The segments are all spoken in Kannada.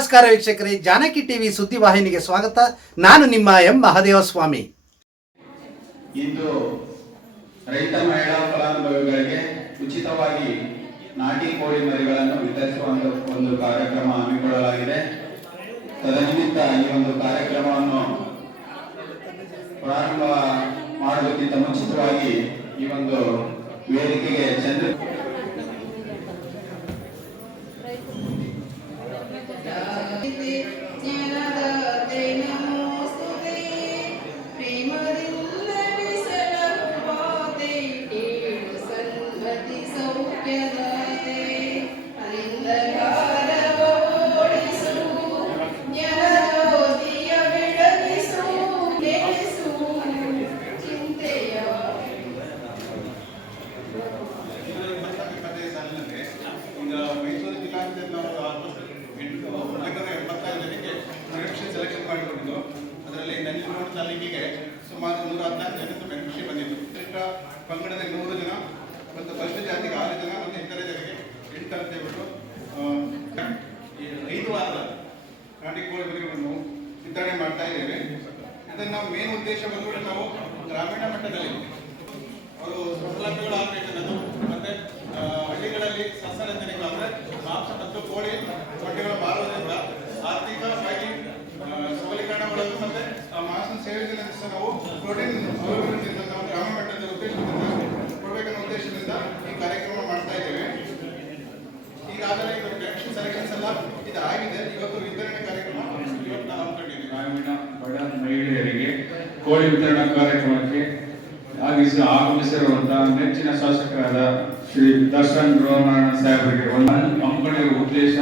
ನಮಸ್ಕಾರ ವೀಕ್ಷಕರೇ, ಜಾನಕಿ ಟಿವಿ ಸುದ್ದಿ ವಾಹಿನಿಗೆ ಸ್ವಾಗತ. ನಾನು ನಿಮ್ಮ ಎಂ. ಮಹದೇವಸ್ವಾಮಿ. ಇಂದು ರೈತ ಮಹಿಳಾ ಫಲಾನುಭವಿಗಳಿಗೆ ಉಚಿತವಾಗಿ ನಾಟಿ ಕೋಳಿ ಮರಿಗಳನ್ನು ವಿತರಿಸುವ ಒಂದು- ಕಾರ್ಯಕ್ರಮ ಹಮ್ಮಿಕೊಳ್ಳಲಾಗಿದೆ. ತದನಿಮಿತ್ತ ಈ ಒಂದು ಕಾರ್ಯಕ್ರಮವನ್ನು ಪ್ರಾರಂಭ ಮಾಡುವುದಕ್ಕಿಂತ ಮುಂಚಿತವಾಗಿ ಈ ಒಂದು ವೇದಿಕೆಗೆ ಚಂದ್ರ ತಾಲೂಕಿಗೆ ಸುಮಾರು ನೂರ ಹದಿನಾಲ್ಕು ಜನಕ್ಕೆ ಬೆನಿಫಿಷರಿ ಬಂದಿತ್ತು. ಕನಿಷ್ಠ ಪಂಗಡದ ನೂರು ಜನ ಮತ್ತು ಫಸ್ಟ್ ಜಾತಿಗೆ ಆರು ಜನ ಮತ್ತು ಇತರೆ ಜನರಿಗೆ ಎಂಟು ಅಂತ ಹೇಳ್ಬಿಟ್ಟು ಐದು ವಾರದ ನಾಟಿ ಕೋಳಿ ಮರಿಗಳನ್ನು ವಿತರಣೆ ಮಾಡ್ತಾ ಇದ್ದೇವೆ. ಇದನ್ನು ನಾವು ಮೇನ್ ಉದ್ದೇಶ ಬಂದ್ಬಿಟ್ಟು ನಾವು ಗ್ರಾಮೀಣ ಮಟ್ಟದಲ್ಲಿ ಅವರು ಸೌಲಭ್ಯಗಳು ಆಗಬೇಕನ್ನೋದು ಮತ್ತೆ ಹಳ್ಳಿಗಳಲ್ಲಿ ಸಸ್ಯ ಅಂದರೆ ಮಾಂಸ ಮತ್ತು ಕೋಳಿ ಮೊಟ್ಟೆಗಳು ಮಾರುವುದರಿಂದ ಆರ್ಥಿಕವಾಗಿ ಆ, ಸಬಲೀಕರಣಗೊಳ್ಳಲು ಮತ್ತೆ ಆ ಮಾಂಸ ಸಹ ನಾವು ಪ್ರೋಟೀನ್ ಅವಲಂಬನೆಯಿಂದ ನಾವು ಗ್ರಾಮ ಮಟ್ಟದ ಉದ್ದೇಶದಿಂದ ಕೊಡಬೇಕನ್ನೋ ಉದ್ದೇಶದಿಂದ ಈ ಕಾರ್ಯಕ್ರಮ ಮಾಡ್ತಾ ಇದ್ದೇವೆ. ಈಗಾಗಲೇ ಇವರು ಎಲೆಕ್ಷನ್ ಸೆಲೆಕ್ಷನ್ಸ್ ಎಲ್ಲ ಇದಾಗಿದೆ. ಇವತ್ತು ವಿತರಣೆ ಕಾರ್ಯಕ್ರಮ ಗ್ರಾಮೀಣ ಬಡ ಮಹಿಳೆಯರಿಗೆ ಕೋಳಿ ವಿತರಣಾ ಕಾರ್ಯಕ್ರಮಕ್ಕೆ ಆಗಿಸಿ ಆಗಮಿಸಿರುವಂತಹ ನೆಚ್ಚಿನ ಶಾಸಕರಾದ ಶ್ರೀ ದರ್ಶನ್ ಗೃಹನಾರಾಯಣ ಸಾಹೇಬರಿಗೆ ಹಮ್ಮಿಕೊಂಡಿರುವ ಉದ್ದೇಶ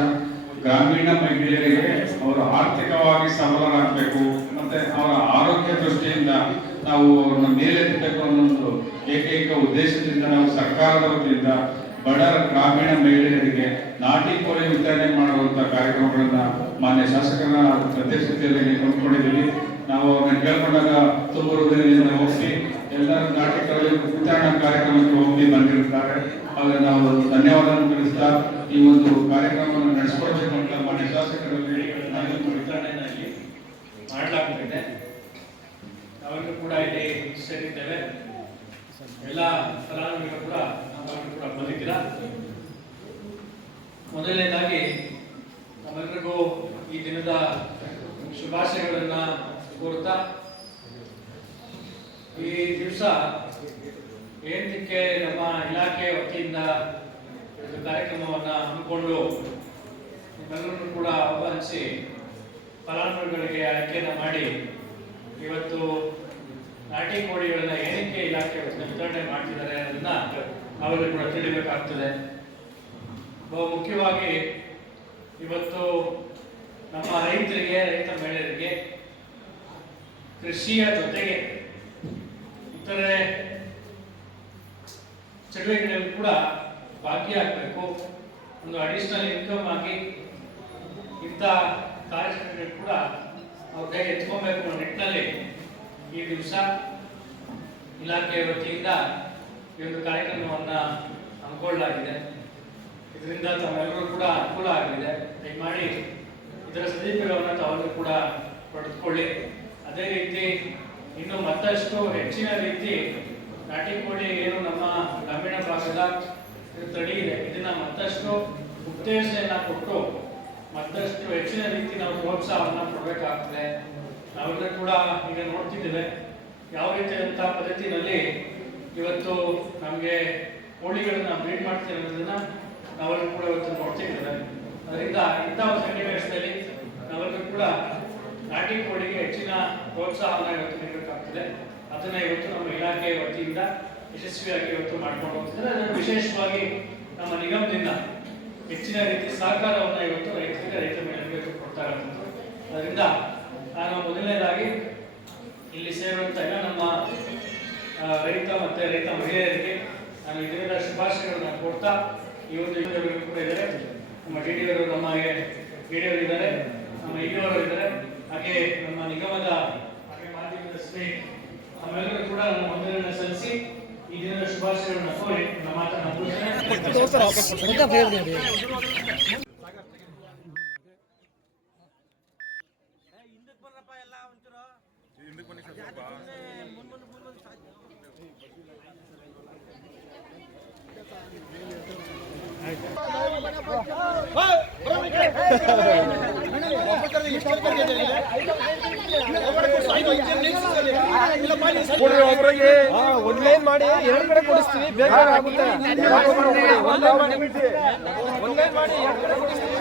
ಗ್ರಾಮೀಣ ಮಹಿಳೆಯರಿಗೆ ಅವರು ಆರ್ಥಿಕವಾಗಿ ಸಬಲರಾಗಬೇಕು. ಮತ್ತೆ ಅವರ ದೃಷ್ಟಿಯಿಂದ ನಾವು ಅವ್ರನ್ನ ಮೇಲೆ ಅನ್ನೋ ಒಂದು ಏಕೈಕ ಉದ್ದೇಶದಿಂದ ನಾವು ಸರ್ಕಾರದ ವತಿಯಿಂದ ಬಡ ಗ್ರಾಮೀಣ ಮಹಿಳೆಯರಿಗೆ ನಾಟಿ ಕೋಳಿ ವಿತರಣೆ ಮಾಡುವಂತ ಕಾರ್ಯಕ್ರಮಗಳನ್ನ ಮಾನ್ಯ ಶಾಸಕರ ಅಧ್ಯಕ್ಷತೆಯಲ್ಲಿ ಕಂಡುಕೊಂಡಿದ್ದೀವಿ ನಾವು ಅವ್ರನ್ನ ಕೇಳ್ಕೊಂಡಾಗ ತುಂಬ ಹೃದಯದಿಂದ ಹೋಗಿ ಎಲ್ಲರೂ ನಾಟಿ ಕೋಳಿ ವಿತರಣಾ ಕಾರ್ಯಕ್ರಮಕ್ಕೆ ಹೋಗಿ ಬಂದಿರುತ್ತಾರೆ. ಅವ್ರಿಗೆ ನಾವು ಧನ್ಯವಾದ ತಿಳಿಸ್ತಾ ಈ ಒಂದು ಕಾರ್ಯಕ್ರಮವನ್ನು ನಡೆಸ್ಕೊಳ್ಬೇಕು ಅಂತ ಮಾನ್ಯ ಶಾಸಕರಲ್ಲಿ ನಾವೆಲ್ಲರೂ ಕೂಡ ಇಲ್ಲಿ ಸೇರಿದ್ದೇವೆ. ಎಲ್ಲ ಫಲಾನುಭವಿಗಳು ಕೂಡ ನಾವೆಲ್ಲರೂ ಕೂಡ ಬಂದಿದ್ದೀರಾ? ಮೊದಲನೇದಾಗಿ ನಮ್ಮೆಲ್ಲರಿಗೂ ಈ ದಿನದ ಶುಭಾಶಯಗಳನ್ನು ಕೋರ್ತಾ ಈ ದಿವಸ ಏನಕ್ಕೆ ನಮ್ಮ ಇಲಾಖೆ ವತಿಯಿಂದ ಒಂದು ಕಾರ್ಯಕ್ರಮವನ್ನ ಹಮ್ಮಿಕೊಂಡು ನಿಮ್ಮೆಲ್ಲರನ್ನು ಕೂಡ ಆಹ್ವಾನಿಸಿ ಫಲಾನುಭವಿಗಳಿಗೆ ಆಯ್ಕೆಯನ್ನು ಮಾಡಿ ಇವತ್ತು ನಾಟಿ ಕೋಳಿಗಳನ್ನ ಏನಕ್ಕೆ ಇಲಾಖೆ ವಿತರಣೆ ಮಾಡ್ತಿದ್ದಾರೆ ಅನ್ನೋದನ್ನ ನಾವೆಲ್ಲರೂ ಕೂಡ ತಿಳಿಬೇಕಾಗ್ತದೆ. ಬಹು ಮುಖ್ಯವಾಗಿ ಇವತ್ತು ನಮ್ಮ ರೈತರಿಗೆ, ರೈತ ಮಹಿಳೆಯರಿಗೆ ಕೃಷಿಯ ಜೊತೆಗೆ ಇತರೆ ಚಟುವಟಿಕೆಗಳಲ್ಲಿ ಕೂಡ ಭಾಗಿಯಾಗಬೇಕು. ಒಂದು ಅಡಿಷನಲ್ ಇನ್ಕಮ್ ಆಗಿ ಇಂಥ ಕಾರ್ಯಕ್ರಮಗಳು ಕೂಡ ಅವ್ರ ಕೈ ಎತ್ಕೊಬೇಕು ಅನ್ನೋ ನಿಟ್ಟಿನಲ್ಲಿ ಈ ದಿವಸ ಇಲಾಖೆಯ ವತಿಯಿಂದ ಈ ಒಂದು ಕಾರ್ಯಕ್ರಮವನ್ನ ಹಮ್ಮಿಕೊಳ್ಳಲಾಗಿದೆ. ಇದರಿಂದ ತಾವೆಲ್ಲರೂ ಕೂಡ ಅನುಕೂಲ ಆಗಿದೆ ದಯಮಾಡಿ ಇದರ ಸದುಪಯೋಗವನ್ನು ತಾವೆಲ್ಲರೂ ಕೂಡ ಪಡೆದುಕೊಳ್ಳಿ. ಅದೇ ರೀತಿ ಇನ್ನು ಮತ್ತಷ್ಟು ಹೆಚ್ಚಿನ ರೀತಿ ನಾಟಿ ಕೋಳಿ ಏನು ನಮ್ಮ ಗ್ರಾಮೀಣ ಭಾಗದ ತಡೆಯಿದೆ ಇದೆ. ಇದನ್ನ ಮತ್ತಷ್ಟು ಉತ್ತೇಜನ ಕೊಟ್ಟು ಮತ್ತಷ್ಟು ಹೆಚ್ಚಿನ ರೀತಿ ನಾವು ಪ್ರೋತ್ಸಾಹವನ್ನು ಕೊಡಬೇಕಾಗ್ತದೆ. ನಾವೆಲ್ಲ ಕೂಡ ಈಗ ನೋಡ್ತಿದ್ದೇವೆ. ಯಾವ ರೀತಿಯಾದಂತಹ ಪದ್ಧತಿನಲ್ಲಿ ಇವತ್ತು ನಮಗೆ ಕೋಳಿಗಳನ್ನು ಬ್ರೀಡ್ ಮಾಡ್ತೀವಿ ಅನ್ನೋದನ್ನ ನಾವೆಲ್ಲರೂ ಕೂಡ ಇವತ್ತು ನೋಡ್ತಿದ್ದೇವೆ. ಅದರಿಂದ ಇಂಥ ಒಂದು ಸನ್ನಿವೇಶದಲ್ಲಿ ನಾವೆಲ್ಲರೂ ಕೂಡ ನಾಟಿ ಕೋಳಿಗೆ ಹೆಚ್ಚಿನ ಪ್ರೋತ್ಸಾಹವನ್ನು ಇವತ್ತು ನೀಡಬೇಕಾಗ್ತದೆ. ಅದನ್ನ ಇವತ್ತು ನಮ್ಮ ಇಲಾಖೆ ವತಿಯಿಂದ ಯಶಸ್ವಿಯಾಗಿ ಇವತ್ತು ಮಾಡ್ಕೊಂಡು ಹೋಗ್ತಿದ್ದಾರೆ. ಅದನ್ನು ವಿಶೇಷವಾಗಿ ನಮ್ಮ ನಿಗಮದಿಂದ ಹೆಚ್ಚಿನ ರೀತಿ ಸಹಕಾರವನ್ನು ಇವತ್ತು ರೈತರಿಗೆ, ರೈತ ಮೇಲೆ ಕೊಡ್ತಾ ಇರೋದು ಅದರಿಂದ ನಾನು ಮೊದಲನೇದಾಗಿ ಇಲ್ಲಿ ಸೇರುವಂತ ಎಲ್ಲ ನಮ್ಮ ರೈತ ಮತ್ತು ರೈತ ಮಹಿಳೆಯರಿಗೆ ನಾನು ಇದರಿಂದ ಶುಭಾಶಯಗಳನ್ನು ಕೊಡ್ತಾ ಇವತ್ತು ಒಂದು ಕೂಡ ಇದ್ದಾರೆ. ನಮ್ಮ ಡಿ ಡಿ ಅವರು ನಮ್ಮ ಡಿ ಡಿ ಅವರು ಇದ್ದಾರೆ, ನಮ್ಮ ಇ ಅವರು ಇದ್ದಾರೆ, ಹಾಗೆ ನಮ್ಮ ನಿಗಮದ ಹಾಗೆ ಮಾಧ್ಯಮದ ಸ್ನೇಹಿತರು ನಮ್ಮೆಲ್ಲರೂ ಕೂಡ ನಮ್ಮ ವಂದನೆಯನ್ನು ಸಲ್ಲಿಸಿ ಈ ದಿನದ ಶುಭಾಶಯಗಳನ್ನ ಕೋರಿ ਉਹਦਾ ਫੇਰ ਦੇ ਦੇ ಒಬ್ಬರ ಮಾತನ್ನು ಮುಗಿಸ್ತೇನೆ ಒನ್ಲೈನ್ ಮಾಡಿ ಎರಡು ಕಡೆ ಕೊಡಿಸ್ತೀವಿ ಬೇಗ ಆಗುತ್ತೆ ಒನ್ಲೈನ್ ಮಾಡಿ ಎರಡು ಕಡೆ ಕೊಡಿಸ್ತೀವಿ.